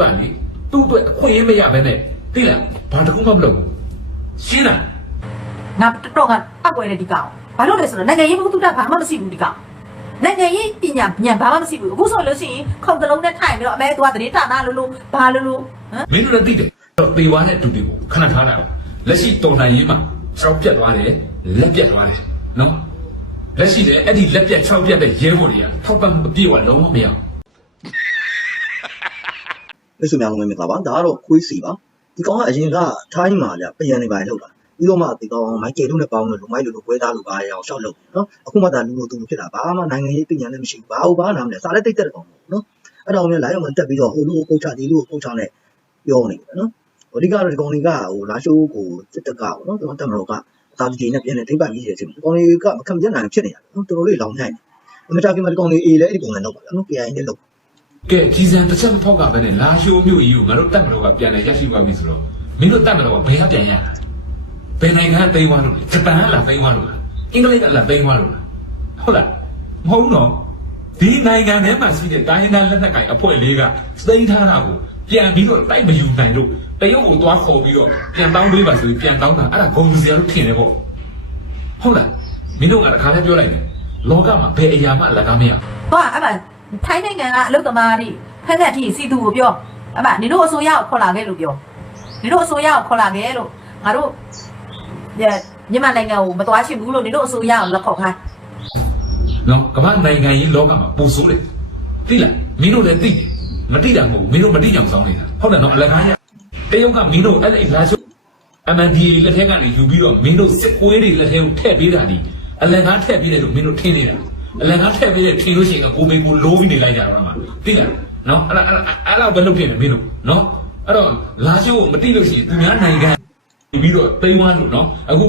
ကလေသူ့အတွက်အခွင့်အရေးမရဘဲနဲ့သိလားဘာတစ်ခုမှမလုပ်ဘူးရှင်းလားငါတော်တော်ကပောက်ွယ်တဲ့ဒီကောင်ဘာလို့လဲဆိုတော့နိုင်ငံရေးဘုသူတဘာမှမရှိဘူးဒီကောင်နိုင်ငံရေးပညာဉာဏ်ဘာမှမရှိဘူးအခုဆိုလို့ရှိရင်ခုံတလုံးနဲ့ထိုင်ပြီးတော့အမဲသွားတရေတာနာလို့လို့ဘာလို့လို့ဟမ်မင်းတို့လည်းသိတယ်တော့တေဝါနဲ့အတူတူကိုခဏထားလိုက်အောင်လက်ရှိတော်နိုင်ရေးမှာခြောက်ပြတ်သွားတယ်လက်ပြတ်သွားတယ်နော်လက်ရှိလည်းအဲ့ဒီလက်ပြတ်ခြောက်ပြတ်တဲ့ရဲဘော်တွေကထောက်ပံ့မှုအပြည့်အဝလုံးဝမရဘူး မိတ်ဆွေများလုံးမင်္ဂလာပါဒါကတော့ခွေးစီပါဒီကောင်ကအရင်ကထိုင်းမှာဗျပယံနေပါလောက်တာပြီးတော့မှဒီကောင်မိုက်ကယ်တို့နဲ့ပေါင်းလို့လူမိုက်လို့လို့ပွဲသားလို့ပါရအောင်ရှောက်လုပ်နော်အခုမှဒါလူလိုသူလိုဖြစ်တာဘာမှနိုင်ငံရေးပညာလည်းမရှိဘူးဘာဟုတ်ဘာနာမလဲစားလည်းတိတ်တက်တဲ့ကောင်ပေါ့နော်အဲ့တော့လည်း live မှာတက်ပြီးတော့ဟိုလူကိုကိုချဒီလူကိုကိုချနဲ့ပြောနေတယ်နော်အဓိကတော့ဒီကောင်တွေကဟိုလာရှိုးကိုစစ်တက်ကပေါ့နော်ဒီကောင်တက်မလို့ကသာဒီနဲ့ပြန်နေထိပ်ပိုက်ပြီးတဲ့အချိန်ဒီကောင်တွေကမခံပြနိုင်ဖြစ်နေတာနော်တော်တော်လေးလောင်နိုင်တယ်အမတာကင်မဒီကောင်တွေအေးလဲအဲ့ဒီကောင်လည်းလောက်ပါနော် PI နဲ့လောက် ကဲကြီးစံတစ်ချက်မဖောက်ကပဲနဲ့လာရှိုးမြို့ကြီးကိုငါတို့တက်မလို့ကပြန်လဲရရှိသွားပြီဆိုတော့မင်းတို့တက်မလို့ကဘယ်ကပြန်ရလဲဘယ်နိုင်ငံကသိမ်းသွားလို့လဲဂျပန်ကလာသိမ်းသွားလို့လားအင်္ဂလိပ်ကလာသိမ်းသွားလို့လားဟုတ်လားမဟုတ်တော့ဒီနိုင်ငံထဲမှာရှိတဲ့တိုင်းဒေသလက်နက်ကိုင်အဖွဲ့လေးကသိမ်းထားတာကိုပြန်ပြီးတော့တိုက်မယူနိုင်လို့တရုတ်ကိုသွားခေါ်ပြီးတော့ပြန်တောင်းပေးပါဆိုပြီးပြန်တောင်းတာအဲ့ဒါဂုံလူစရာလို့ထင်တယ်ပေါ့ဟုတ်လားမင်းတို့ကတခါတည်းပြောလိုက်တယ်လောကမှာဘယ်အရာမှအလကားမရဘူးဟောအမ ထိုင်းနိုင်ငံကအလုတ်သမားတိဖက်ဖက်တိစီသူကိုပြောအမနေတို့အစိုးရကိုခေါ်လာခဲ့လို့ပြောနေတို့အစိုးရကိုခေါ်လာခဲ့လို့ငါတို့မြန်မာနိုင်ငံကိုမသွားချင်ဘူးလို့နေတို့အစိုးရကိုလက်ခေါ်ခိုင်းနော်ကမ္ဘာနိုင်ငံရေးလောကမှာပူဆိုးတယ်သိလားမင်းတို့လည်းသိတယ်မသိတာမဟုတ်ဘူးမင်းတို့မသိကြအောင်စောင်းနေတာဟုတ်တယ်နော်အလကားရတရုတ်ကမင်းတို့အဲ့ဒီလာချို MNDA လက်ထက်ကနေယူပြီးတော့မင်းတို့စစ်ကွေးတွေလက်ထဲကိုထည့်ပေးတာဒီအလကားထည့်ပေးတယ်လို့မင်းတို့ထင်နေတာ အလကားထည့်ပေးတယ်ထင်လို့ရှိရင်ကကိုမေကိုလိုးပြီးနေလိုက်ကြတော့မှာသိလားနော်အဲ့အဲ့အဲ့လောက်ပဲလုပ်ဖြစ်နေမင်းတို့နော်အဲ့တော့လာချိုကိုမသိလို့ရှိရင်သူများနိုင်ငံပြီးတော့သိမ်းသွားလို့နော်အခု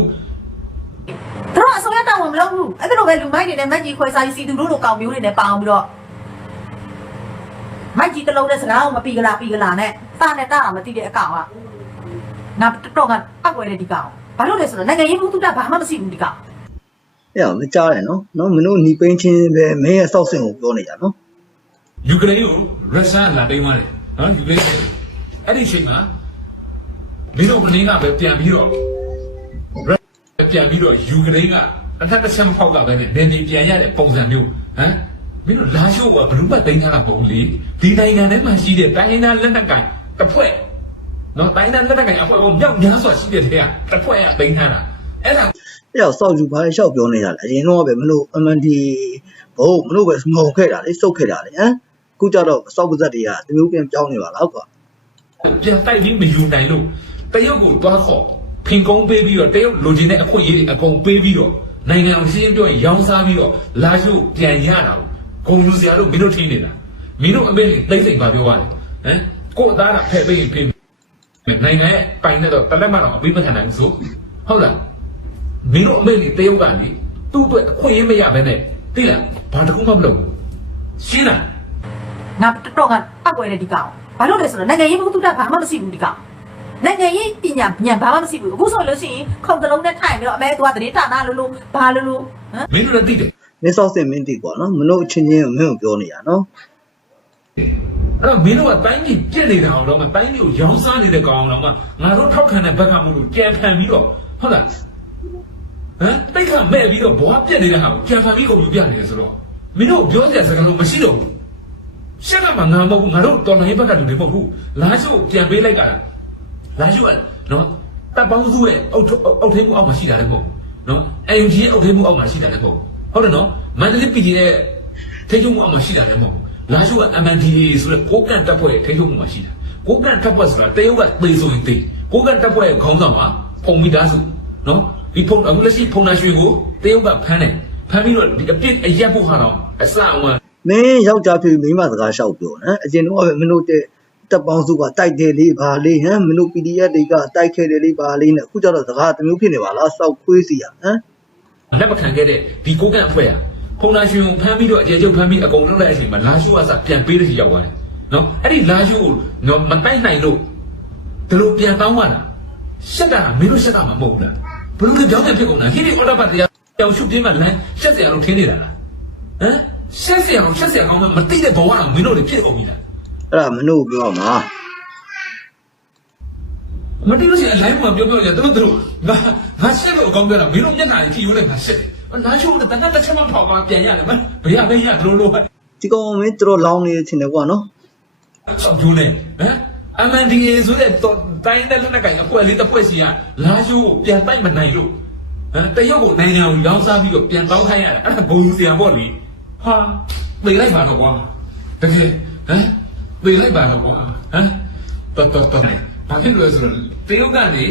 သူတို့အစိုးရတောင်းဝင်မလုပ်ဘူးအဲ့ဒါလိုပဲလူမိုက်တွေနဲ့မက်ကြီးခွဲစားကြီးစီသူတို့လိုကောင်မျိုးတွေနဲ့ပအောင်ပြီးတော့မိုက်ကြီးတစ်လုံးနဲ့စကားကိုမပီကလာပီကလာနဲ့တာနဲ့တာမသိတဲ့အကောင်ကငါတော်တော်ကပောက်ွယ်တဲ့ဒီကောင်ဘာလို့လဲဆိုတော့နိုင်ငံရေးဘုသူတဘာမှမရှိဘူးဒီကောင် အဲ့တော့မကြားတယ်နော်နော်မင်းတို့ညီပိန်းချင်းပဲမင်းရဲ့စောက်စင်ကိုပြောနေကြနော်ယူကရိန်းကိုရုရှားလာသိမ်းသွားတယ်နော်ယူကရိန်းအဲ့ဒီအချိန်မှာမင်းတို့ကနေကပဲပြန်ပြီးတော့ရုပြန်ပြီးတော့ယူကရိန်းကအထက်တစ်ချက်မဖောက်ကပဲနဲ့နေနေပြန်ရတဲ့ပုံစံမျိုးဟမ်မင်းတို့လာရှိုးကဘလူးပတ်သိမ်းထားတာမဟုတ်လေဒီနိုင်ငံထဲမှာရှိတဲ့တိုင်းရင်းသားလက်နက်ကိုင်တစ်ဖွဲ့နော်တိုင်းရင်းသားလက်နက်ကိုင်အဖွဲ့ကမြောက်များစွာရှိတဲ့ထဲကတစ်ဖွဲ့ကသိမ်းထားတာအဲ့ဒါ အဲ့တော့စောက်ယူပါလေရှောက်ပြောနေကြတယ်အရင်တော့ပဲမင်းတို့ MND ဘို့မင်းတို့ပဲငုံခဲ့တာလေစုပ်ခဲ့တာလေဟမ်အခုကြတော့စောက်ပါဇက်တွေကတမျိုးပြန်ပြောင်းနေပါလားကွာပြန်တိုက်ပြီးမယူနိုင်လို့တရုတ်ကိုတွားခေါ်ဖင်ကုန်းပေးပြီးတော့တရုတ်လိုချင်တဲ့အခွင့်အရေးတွေအကုန်ပေးပြီးတော့နိုင်ငံကိုရှင်းရှင်းပြောရင်ရောင်းစားပြီးတော့လာရှုပြန်ရတာကိုဂုံယူစရာလို့မင်းတို့ထင်နေတာမင်းတို့အမေလေးသိစိတ်ပါပြောရတယ်ဟမ်ကို့အသားကဖဲ့ပေးရင်ဖေးနိုင်ငံရဲ့ပိုင်တဲ့တော့တလက်မှတော့အပေးမခံနိုင်ဘူးဆိုဟုတ်လား မင်းတို့အမေလေးတရုတ်ကလေသူ့အတွက်အခွင့်အရေးမရဘဲနဲ့သိလားဘာတစ်ခုမှမလုပ်ဘူးရှင်းလားငါတော်တော်ကပောက်ွယ်တဲ့ဒီကောင်ဘာလို့လဲဆိုတော့နိုင်ငံရေးဘုသူတဘာမှမရှိဘူးဒီကောင်နိုင်ငံရေးပညာဉာဏ်ဘာမှမရှိဘူးအခုဆိုလို့ရှိရင်ခုံတလုံးနဲ့ထိုင်ပြီးတော့အမဲသွားတရေတာနာလို့လို့ဘာလို့လို့ဟမ်မင်းတို့လည်းသိတယ်မင်းစောက်စင်မင်းတိကွာနော်မင်းတို့အချင်းချင်းကိုမင်းကိုပြောနေတာနော်အဲ့တော့မင်းတို့ကတိုင်းကြီးပြက်နေတာအောင်တော့မတိုင်းကြီးကိုရောင်းစားနေတဲ့ကောင်အောင်တော့မငါတို့ထောက်ခံတဲ့ဘက်ကမို့လို့ကြံဖန်ပြီးတော့ဟုတ်လား ဟမ်တိတ်ခမဲ့ပြီးတော့ဘွားပြက်နေတဲ့ဟာကိုကြံဖန်ပြီးကုန်ယူပြနေတယ်ဆိုတော့မင်းတို့ပြောစရာစကားလုံးမရှိတော့ဘူးရှက်ကမှငါမဟုတ်ဘူးငါတို့တော်လိုင်းဘက်ကလူတွေမဟုတ်ဘူးလာရှုပ်ပြန်ပေးလိုက်တာလာရှုပ်ကနော်တပ်ပေါင်းစုရဲ့အုတ်အုတ်ထိပ်မှုအောက်မှာရှိတာလည်းမဟုတ်ဘူးနော်အန်ယူဂျီရဲ့အုတ်ထိပ်မှုအောက်မှာရှိတာလည်းမဟုတ်ဘူးဟုတ်တယ်နော်မန္တလေးပြည်ရဲ့ထိပ်ချုပ်မှုအောက်မှာရှိတာလည်းမဟုတ်ဘူးလာရှုက MNDA ဆိုတဲ့ကိုကန်တပ်ဖွဲ့ထိထုတ်မှုမှာရှိတာကိုကန်တပ်ဖွဲ့ဆိုတာတရုတ်ကသေဆိုရင်သေကိုကန်တပ်ဖွဲ့ရဲ့ခေါင်းဆောင်ကဖုံမိသားစုနော်ဒီဖုံအခုလက်ရှိဖုံနာရွှေကိုတရုတ်ကဖမ်းတယ်ဖမ်းပြီးတော့ဒီအပြစ်အရက်ဖို့ဟာတော့အစအောင်မင်းယောက်ျားဖြစ်မိန်းမစကားရှောက်ပြောနော်အရင်တော့ပဲမင်းတို့တဲ့တပ်ပေါင်းစုကတိုက်တယ်လေးဘာလေးဟမ်မင်းတို့ PDF တွေကတိုက်ခဲ့တယ်လေးဘာလေးနဲ့အခုကျတော့စကားတမျိုးဖြစ်နေပါလားစောက်ခွေးစီရဟမ်လက်မခံခဲ့တဲ့ဒီကိုကန်အဖွဲ့ဟာဖုံနာရွှေကိုဖမ်းပြီးတော့အကျေချုပ်ဖမ်းပြီးအကုန်လုံးလိုက်အချိန်မှာလာရှုကစပြန်ပေးတဲ့ချိန်ရောက်သွားတယ်နော်အဲ့ဒီလာရှုကိုနော်မတိုက်နိုင်လို့ဒီလိုပြန်တောင်းရတာရှက်ကမင်းတို့ရှက်ကမမဟုတ်ဘူးလား ဘလို့လဲပြောင်းပြန်ဖြစ်ကုန်တာဟိဒီအော်တာပတ်တရားတောင်ရှုပြင်းမှလမ်းရှက်စရာလို့ထင်းနေတာလားဟမ်ရှက်စရာအောင်ရှက်စရာကောင်းမှမသိတဲ့ဘဝကမင်းတို့တွေဖြစ်ကုန်ပြီလားဟအဲ့ဒါမနှုတ်ပြောရမှာမတိလို့ရှိရင်အလိုင်းမှာပြောပြောကြသူတို့သူတို့ငါငါရှစ်လို့အကောင်းပြောတာမင်းတို့မျက်နှာကြီးကြည့်ရိုးလိုက်ငါရှစ်တယ်လာချိုးတဲ့တနက်တစ်ချက်မှထောက်ပါပြန်ရတယ်မဘယ်ရဘယ်ရတို့လို့ဟဲ့ဒီကောင်မင်းတို့လောင်းနေချင်တယ်ကွာနော်ဆောက်ကျိုးနေဟမ် MNDA ဆိုတဲ့ တိုင်းတဲ့လက်နက်ကင်အကွက်လေးတစ်ဖွဲ့စီကလာချိုးကိုပြန်တိုက်မနိုင်လို့ဟမ်တရုတ်ကိုနိုင်ငံကိုရောင်းစားပြီးတော့ပြန်တောင်းခိုင်းရတယ်အဲ့ဒါဘုံစရာပေါ့လေဟာပြေးလိုက်ပါတော့ကွာတကယ်ဟမ်ပြေးလိုက်ပါတော့ကွာဟမ်တော်တော်တော်ဘာဖြစ်လို့လဲဆိုတော့တရုတ်ကနေ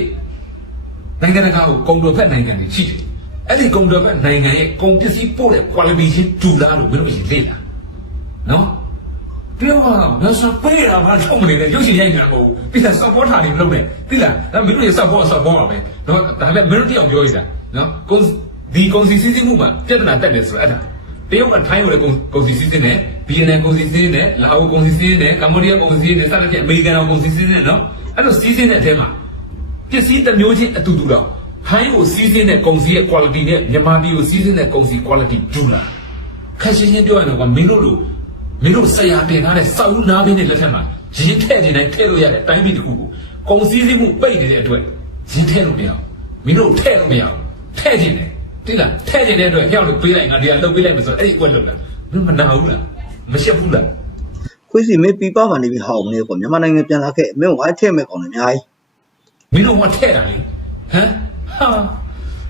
နိုင်ငံတကာကိုကုန်တော်ဖက်နိုင်ငံတွေရှိတယ်။အဲ့ဒီကုန်တော်ဖက်နိုင်ငံရဲ့ကုန်ပစ္စည်းပို့တဲ့ quality ချင်းတူလားလို့မင်းတို့ရင်လေ့လာ။နော်။ ပြောကငါစပေးတာမှထုံးမနေနဲ့ရုပ်ရှင်ရိုက်နေတာမဟုတ်ဘူး။ပြီးတော့ support ထားနေမလုပ်နဲ့။သိလား။ဒါမင်းတို့ရဲ့ support support ပါပဲ။နော်။ဒါပေမဲ့မင်းတို့တယောက်ပြောရတာ။နော်။ကုန်ဒီကုန်စီစီးစီးမှုမှာပြဿနာတက်တယ်ဆိုတော့အဲ့ဒါတရုတ်ကထိုင်းကိုလည်းကုန်ကုန်စီစီးစီးနေဘီယန်နယ်ကုန်စီစီးနေလာအိုကုန်စီစီးနေကမ္ဘောဒီးယားကုန်စီစီးနေစသဖြင့်အမေရိကန်ကုန်စီစီးနေနော်။အဲ့လိုစီးစီးတဲ့အထဲမှာပစ္စည်းတစ်မျိုးချင်းအတူတူတော့ဟိုင်းကိုစီးစင်းတဲ့ကုန်စည်ရဲ့ quality နဲ့မြန်မာပြည်ကိုစီးစင်းတဲ့ကုန်စည် quality တူလားခက်ရှင်းရှင်းပြောရရင်တော့မင်းတို့လို မင်းတို့ဆရာတင်ထားတဲ့စောက်ဦးနားပင်းတဲ့လက်ထက်မှာရင်းထည့်နေတိုင်းထည့်လို့ရတဲ့တိုင်းပြည်တစ်ခုကိုကုန်စည်စည်းမှုပိတ်နေတဲ့အတွက်ရင်းထည့်လို့မရအောင်မင်းတို့ထည့်လို့မရအောင်ထည့်ခြင်းတယ်တိလားထည့်ခြင်းတဲ့အတွက်ကြောက်လို့ပေးလိုက်ငါဒီကလှုပ်ပေးလိုက်မယ်ဆိုတော့အဲ့ဒီအကွက်လှုပ်လားမင်းမနာဘူးလားမရှက်ဘူးလားခွေးစီမင်းပြပမှာနေပြီဟောင်းနေကွာမြန်မာနိုင်ငံပြန်လာခဲ့မင်းဝိုင်းထည့်မဲ့ကောင်လည်းအများကြီးမင်းတို့ကထဲ့တာလေဟမ်ဟာ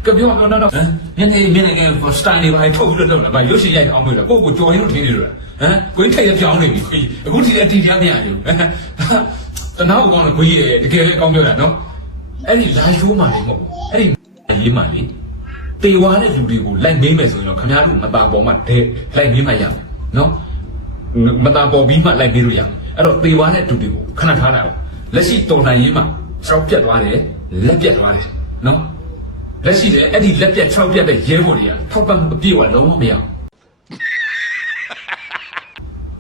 ကပြောတော့တော့ဟမ်မင်းနေမင်းနေကစတိုင်နေပါထုတ်ပြီးတော့လုပ်လာပါရုပ်ရှင်ရိုက်အောင်လို့ကိုကိုကြော်ရင်လို့ထင်းနေလို့ဟမ်ကိုင်းထိုက်ရပြောင်းနေပြီအခုဒီအတီတရားမရဘူးဟမ်တနာကောင်းလို့ကိုကြီးတကယ်လည်းကောင်းပြောတာနော်အဲ့ဒီလာရှိုးမှလည်းမဟုတ်ဘူးအဲ့ဒီရေးမှလေတေဝါတဲ့လူတွေကိုလိုက်မေးမယ်ဆိုရင်တော့ခင်ဗျားတို့မตาပေါ်မှာဒဲလိုက်မေးမှရမယ်နော်မตาပေါ်ပြီးမှလိုက်မေးလို့ရမယ်အဲ့တော့တေဝါတဲ့လူတွေကိုခဏထားလိုက်အောင်လက်ရှိတော်နိုင်ရေးမှာ ခြောက်ပြတ်သွားတယ်လက်ပြတ်သွားတယ်နော် လက်ရှိတယ်အဲ့ဒီလက်ပြတ်ခြောက်ပြတ်တဲ့ရဲဘော်တွေကထောက်ပံ့အပြည့်အဝလုံးဝမရအောင်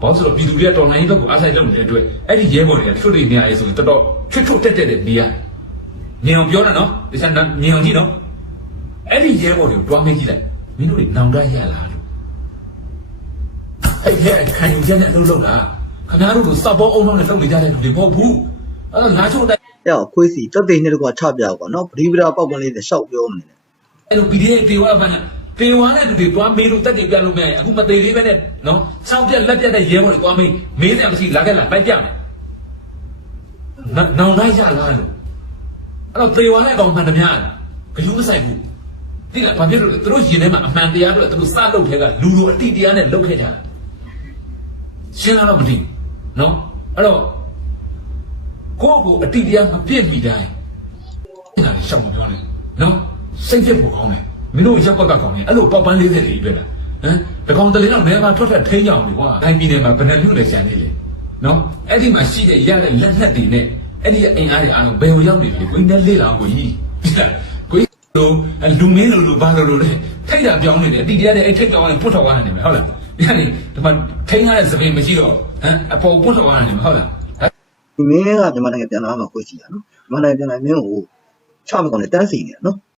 ဘာလို့လဲပြည်သူတွေကတော်လိုင်းဘက်ကိုအားဆိုင်လုပ်နေတဲ့အတွက်အဲ့ဒီရဲဘော်တွေကထွတ်နေနေရဆိုရင်တော်တော်ချွတ်ချွတ်တက်တက်တဲ့နေရညင်အောင်ပြောတာနော်ဒီစံညင်အောင်ကြည့်နော်အဲ့ဒီရဲဘော်တွေကိုတွားမေးကြည့်လိုက်မင်းတို့တွေနောင်တရလားလို့အဲ့ဒီခံယူချက်နဲ့လှုပ်လှုပ်တာခင်ဗျားတို့လိုစပ်ပေါ်အောင်လုံးနဲ့လှုပ်နေကြတဲ့လူတွေမဟုတ်ဘူးအဲ့တော့လာချို့တဲ့ အဲ့တော့ခွေးစီတက်သိနေတကွာချပြကွာနော်ပရိပရာပေါက်ပန်းလေးနဲ့ရှောက်ပြောမနေနဲ့အဲ့လို PDF တေဝါဘာနဲ့တေဝါနဲ့တူတွေတွားမေးလို့တက်တယ်ပြလို့မရရင်အခုမသေးလေးပဲနဲ့နော်စောင်းပြက်လက်ပြက်တဲ့ရဲဘော်တွေတွားမေးမေးတယ်မရှိလာခဲ့လားလိုက်ပြမယ်နောင်လိုက်ရလားလို့အဲ့တော့တေဝါနဲ့ကောင်မှန်တယ်များလားဘယ်လိုမဆိုင်ဘူးတိလားဘာဖြစ်လို့လဲသူတို့ရင်ထဲမှာအမှန်တရားတို့သူတို့စလုပ်ထဲကလူလိုအတိတရားနဲ့လုပ်ခဲ့ကြတာရှင်းလားတော့မသိနော်အဲ့တော့ ကိုယ့်ကိုအတိတရားမပြည့်မိတိုင်းအဲ့ဒါရှောက်မပြောနဲ့နော်စိတ်ဖြစ်ဖို့ကောင်းတယ်မင်းတို့ရက်ကွက်ကကောင်းတယ်အဲ့လိုပေါက်ပန်းလေးတွေတွေပဲလားဟမ်တကောင်တလေးတော့နေပါထွက်ထွက်ထိန်းကြအောင်ပြီကွာတိုင်းပြည်နယ်မှာဘယ်နှလူလဲကျန်နေလေနော်အဲ့ဒီမှာရှိတဲ့ရတဲ့လက်လက်တွေနဲ့အဲ့ဒီအင်အားတွေအားလုံးဘယ်ကိုရောက်နေလဲကိုင်းနဲ့လေးလောင်ကိုကြီးကိုင်းတို့လူမင်းလိုလိုဘာလိုလိုလဲထိတ်တာပြောင်းနေတယ်အတီတရားတဲ့အဲ့ထိတ်တော်ကနေပုတ်တော်ကနေမယ်ဟုတ်လားဒီကနေဒီမှာထိန်းရတဲ့သပင်မရှိတော့ဟမ်အပေါ်ပုတ်တော်ကနေမယ်ဟုတ်လား ဒီမင်းကမြန်မာနိုင်ငံပြန်လာမှာခွေးစီရနော်မြန်မာနိုင်ငံပြန်လာမင်းကိုချမကောင်နဲ့တန်းစီနေရနော်